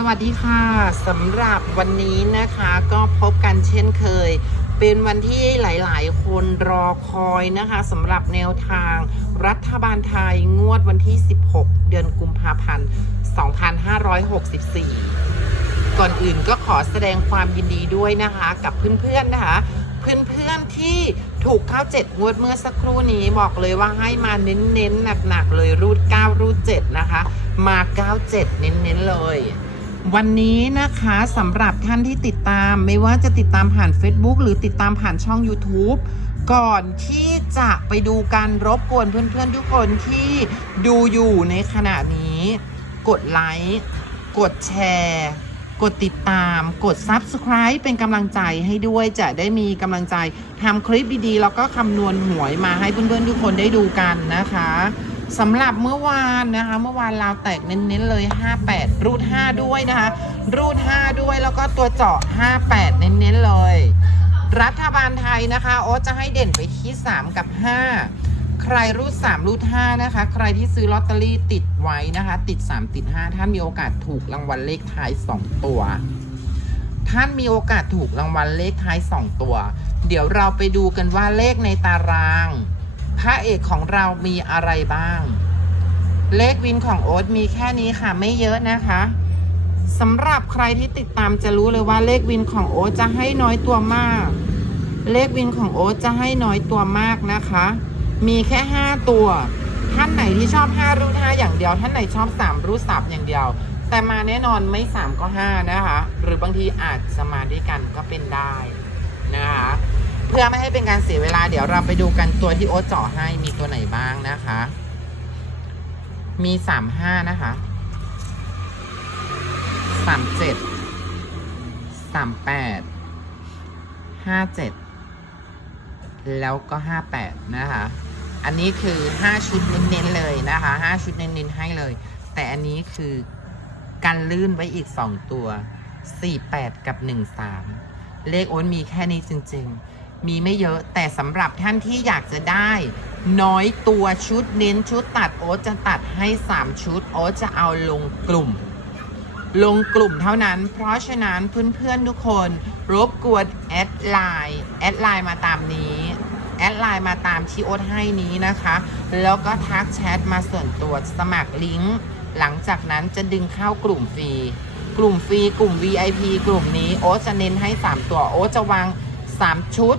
สวัสดีค่ะสำหรับวันนี้นะคะก็พบกันเช่นเคย เป็นวันที่หลาย ๆ คนรอคอยนะคะสำหรับแนวทางรัฐบาลไทยงวดวันที่ 16 เดือนกุมภาพันธ์ 2564 ก่อนอื่นก็ขอแสดงความยินดีด้วยนะคะ กับเพื่อน ๆ นะคะ เพื่อน ๆ ที่ถูกเข้า7งวดเมื่อสักครู่นี้บอกเลยว่าให้มาเน้น ๆ หนัก ๆ เลยรูด 9 รูด 7 นะคะมา 97 เน้น ๆ เลย วันนี้นะคะสำหรับท่านที่ติดตามไม่ว่าจะติดตามผ่าน Facebook หรือติดตามผ่านช่อง YouTube ก่อนที่จะไปดูการรบกวนเพื่อนๆทุกคนที่ดูอยู่ในขณะนี้ กดไลค์กดแชร์ กดติดตาม กด Subscribe เป็นกำลังใจให้ด้วยจะได้มีกำลังใจทำคลิปดีๆ แล้วก็คำนวณหวยมาให้เพื่อนๆทุกคนได้ดูกันนะคะ สำหรับเมื่อวานนะคะ เมื่อวานเราวแตกเน้นๆเลย 58 รูด 5 ด้วยนะคะ รูด 5 ด้วยแล้วก็ตัวเจาะ 58 เน้นๆเลย รัฐบาลไทยนะคะ โอ๊ตจะให้เด่นไปที่ 3 กับ 5 ใครรูด 3 รูด 5 นะคะ ใครที่ซื้อลอตเตอรี่ติดไว้นะคะ ติด 3 ติด 5 ท่านมีโอกาสถูกรางวัลเลขท้าย 2 ตัว ท่านมีโอกาสถูกรางวัลเลขท้าย 2 ตัว เดี๋ยวเราไปดูกันว่าเลขในตาราง พระเอกของเรามีอะไรบ้าง เลขวินของโอ๊ตมีแค่นี้ค่ะไม่เยอะนะคะสำหรับใครที่ติดตามจะรู้เลยว่าเลขวินของโอ๊ตจะให้น้อยตัวมาก เลขวินของโอ๊ตจะให้น้อยตัวมากนะคะ มีแค่ 5 ตัว ท่านไหนที่ชอบ 5 รูท5อย่างเดียว ท่านไหนชอบ 3 รูท3อย่างเดียว แต่มาแน่นอนไม่ 3 ก็ 5 นะคะ หรือบางทีอาจจะมาด้วยกันก็เป็นได้นะคะ เพื่อไม่ให้เป็นการเสียเวลาเดี๋ยวเราไปดูกันตัวที่โอ๊ตเจาะให้มีตัวไหนบ้างนะคะ มี35นะคะ37 38 57แปดห้าเจ็ดแล้วก็58นะคะ อันนี้คือ5ชุดเน้นๆเลยนะคะ5ชุดเน้นๆให้เลย แต่อันนี้คือกันลื่นไว้อีก2ตัว48กับ13เลขโอนมีแค่นี้จริง ๆ มีไม่เยอะแต่สำหรับท่านที่อยากจะได้ น้อยตัวชุดเน้นชุดตัดโอ๊ตจะตัดให้ 3 ชุด โอ๊ตจะเอาลงกลุ่ม ลงกลุ่มเท่านั้น เพราะฉะนั้นเพื่อนๆทุกคนรบกวนแอดไลน์แอดไลน์มาตามนี้แอดไลน์มาตามที่โอ๊ตให้นี้นะคะ แล้วก็ทักแชทมาส่วนตัวสมัครลิงก์หลังจากนั้นจะดึงเข้ากลุ่มฟรี กลุ่มฟรีกลุ่ม VIP กลุ่มนี้โอ๊ตจะเน้นให้ 3 ตัวโอ๊ตจะวาง 3 ชุด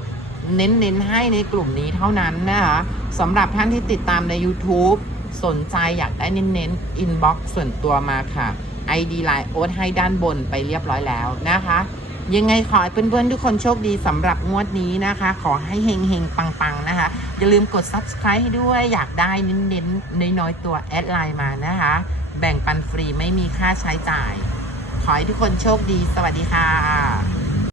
เน้นเน้นๆให้ในกลุ่มนี้เท่านั้นนะคะสำหรับท่านที่ติดตามใน YouTube สนใจอยากได้เน้นๆ inbox ส่วนตัวมาค่ะ ID Line โอ๊ตให้ด้านบนไปเรียบร้อยแล้วนะคะ ยังไงขอให้เพื่อนๆทุกคนโชคดีสำหรับงวดนี้นะคะ ขอให้เฮงเฮงๆ ปังๆ นะคะ อย่าลืมกด subscribe ให้ด้วยอยากได้เน้นๆ น้อยๆ ตัวแอดไลน์มานะคะ แบ่งปันฟรีไม่มีค่าใช้จ่าย ขอให้ทุกคนโชคดี สวัสดีค่ะ